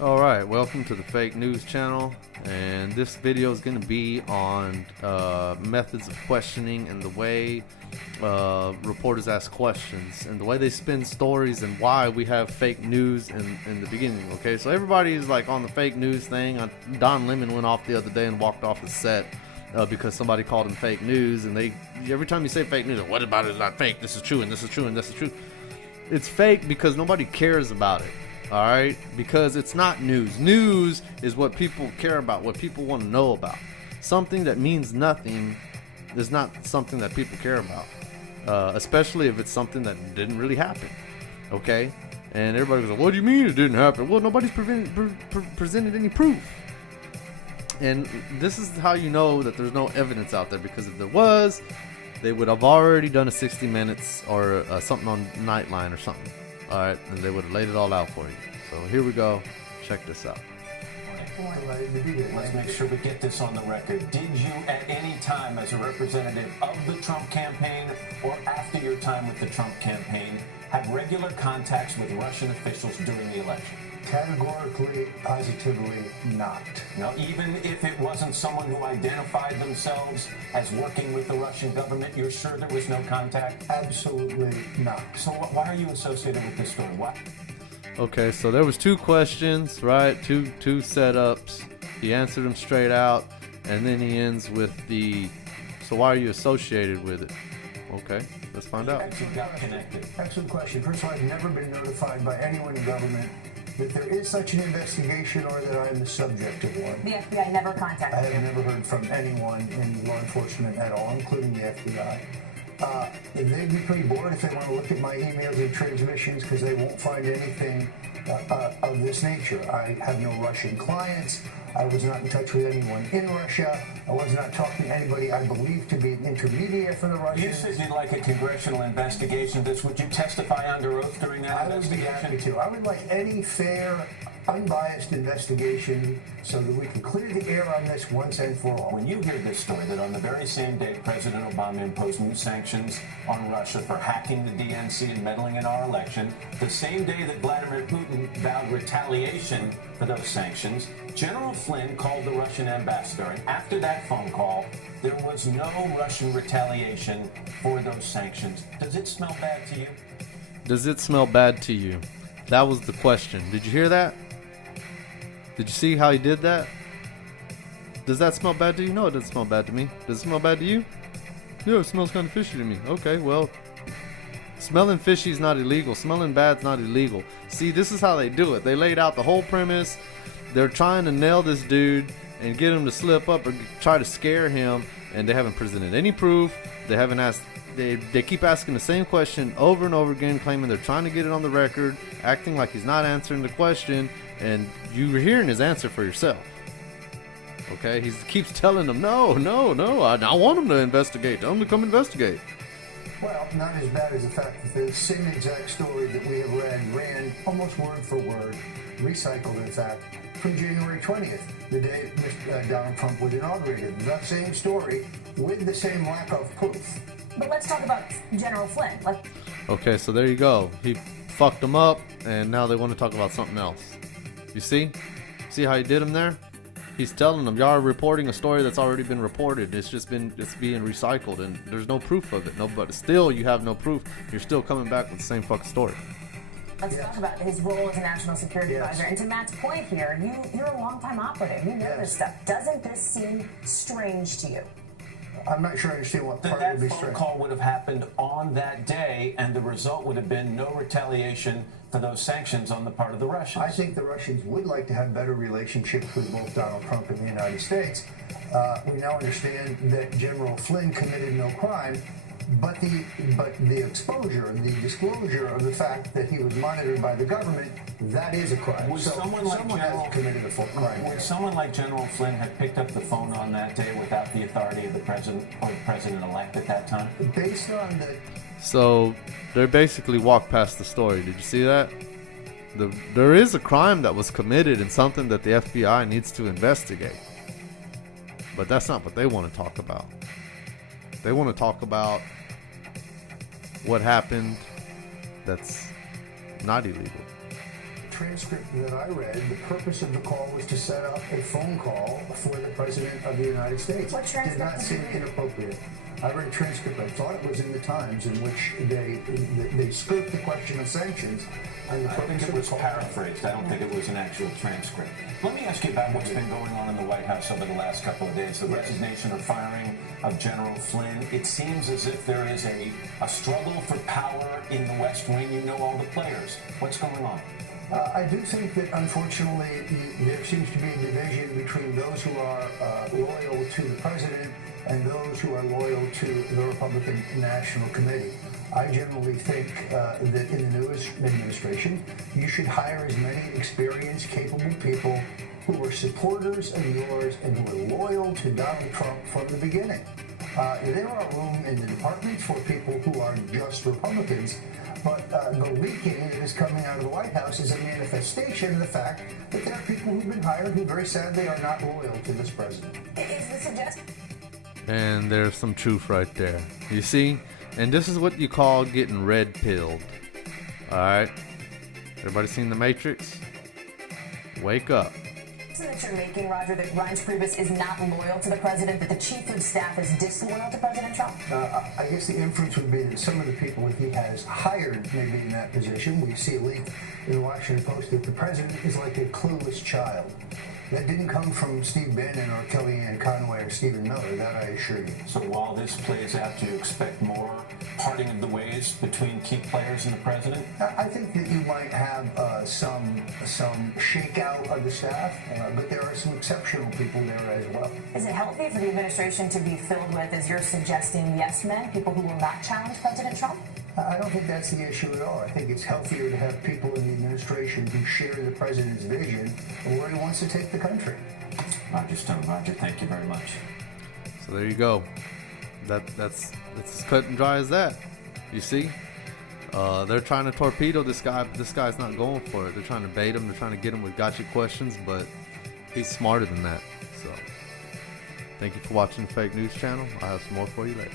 Alright, welcome to the Fake News channel, and this video is going to be on methods of questioning and the way reporters ask questions and the way they spin stories and why we have fake news in the beginning. Okay, so everybody's like on the fake news thing. Don Lemon went off the other day and walked off the set because somebody called him fake news, and every time you say fake news, what about it is not fake, this is true and this is true and this is true. It's fake because nobody cares about it. Alright, because it's not news. News is what people care about, what people want to know about. Something that means nothing is not something that people care about, especially if it's something that didn't really happen. Okay, and everybody goes, what do you mean it didn't happen? Well, nobody's presented any proof. And this is how you know that there's no evidence out there, because if there was, they would have already done a 60 Minutes or something on Nightline or something. Alright, and they would have laid it all out for you. So here we go. Check this out. Let's make sure we get this on the record. Did you at any time as a representative of the Trump campaign or after your time with the Trump campaign have regular contacts with Russian officials during the election? Categorically, positively not. Now, even if it wasn't someone who identified themselves as working with the Russian government, you're sure there was no contact? Absolutely not. So why are you associated with this story? Why? Okay, so there was two questions, right? Two setups. He answered them straight out, and then he ends with so why are you associated with it? Okay, let's find out. You got connected. Excellent question. First of all, I've never been notified by anyone in government that there is such an investigation or that I am the subject of one. The FBI never contacted you? I have never heard from anyone in law enforcement at all, including the FBI. They'd be pretty bored if they want to look at my emails and transmissions, because they won't find anything of this nature. I have no Russian clients. I was not in touch with anyone in Russia. I was not talking to anybody I believe to be an intermediate for the Russians. You said you'd like a congressional investigation. Would you testify under oath during that investigation? I would be happy to. I would like any fair, unbiased investigation so that we can clear the air on this once and for all. When you hear this story, that on the very same day President Obama imposed new sanctions on Russia for hacking the DNC and meddling in our election, the same day that Vladimir Putin vowed retaliation for those sanctions, General Flynn called the Russian ambassador, and after that phone call, there was no Russian retaliation for those sanctions. Does it smell bad to you? Does it smell bad to you? That was the question. Did you hear that? Did you see how he did that? Does that smell bad to you? No, it doesn't smell bad to me. Does it smell bad to you? Yeah, it smells kind of fishy to me. Okay, well, smelling fishy is not illegal. Smelling bad's not illegal. See, this is how they do it. They laid out the whole premise. They're trying to nail this dude and get him to slip up or try to scare him, and they haven't presented any proof. They haven't asked. They keep asking the same question over and over again, claiming they're trying to get it on the record, acting like he's not answering the question, and you're hearing his answer for yourself. Okay, he keeps telling them, no, I want him to investigate. Tell him to come investigate. Well, not as bad as the fact that the same exact story that we have read ran almost word for word, recycled in fact, from January 20th, the day Donald Trump was inaugurated. The same story with the same lack of proof. But let's talk about General Flynn. Okay, so there you go. He fucked them up, and now they want to talk about something else. You see? See how he did him there? He's telling them, y'all are reporting a story that's already been reported. It's being recycled, and there's no proof of it. No, but still, you have no proof. You're still coming back with the same fucking story. Let's talk about his role as a national security advisor. And to Matt's point here, you're a longtime operative. You know this stuff. Doesn't this seem strange to you? I'm not sure I understand what part that would be phone strange. call would have happened on that day, and the result would have been no retaliation for those sanctions on the part of the Russians. I think the Russians would like to have better relationships with both Donald Trump and the United States. We now understand that General Flynn committed no crime, but the exposure, the disclosure of the fact that he was monitored by the government, that is a crime. Would so someone has committed a full crime. Would someone like General Flynn have picked up the phone on that day without the authority of the president or the president-elect at that time? Based on the... So they basically walked past the story. Did you see that? There is a crime that was committed and something that the FBI needs to investigate. But that's not what they want to talk about. They want to talk about what happened that's not illegal. transcript that I read, the purpose of the call was to set up a phone call for the President of the United States. What transcript did not seem inappropriate. I read a transcript. I thought it was in the Times, in which they skirt the question of sanctions. And the I think it was paraphrased. I don't think it was an actual transcript. Let me ask you about what's been going on in the White House over the last couple of days. The resignation or firing of General Flynn. It seems as if there is a struggle for power in the West Wing. You know all the players. What's going on? I do think that, unfortunately, there seems to be a division between those who are loyal to the president and those who are loyal to the Republican National Committee. I generally think that in the newest administration, you should hire as many experienced, capable people who are supporters of yours and who are loyal to Donald Trump from the beginning. There are room in the departments for people who are just Republicans, but the leaking that is coming out of the White House is a manifestation of the fact that there are people who've been hired who very sadly are not loyal to this president. Is this suggestion? And there's some truth right there. You see? And this is what you call getting red pilled. Alright? Everybody seen The Matrix? Wake up. That you're making, Roger, that Reince Priebus is not loyal to the president, that the chief of staff is disloyal to President Trump? I guess the inference would be that some of the people that he has hired may be in that position. We see a leak in the Washington Post that the president is like a clueless child. That didn't come from Steve Bannon or Kellyanne Conway or Stephen Miller, that I assure you. So while this plays out, do you expect more parting of the ways between key players and the president? I think that you might have some shakeout of the staff, but there are some exceptional people there as well. Is it healthy for the administration to be filled with, as you're suggesting, yes men, people who will not challenge President Trump? I don't think that's the issue at all. I think it's healthier to have people in the administration who share the president's vision of where he wants to take the country. Roger Stone. Roger, thank you very much. So there you go. That's as cut and dry as that. You see? They're trying to torpedo this guy, but this guy's not going for it. They're trying to bait him. They're trying to get him with gotcha questions, but he's smarter than that. So thank you for watching the Fake News Channel. I'll have some more for you later.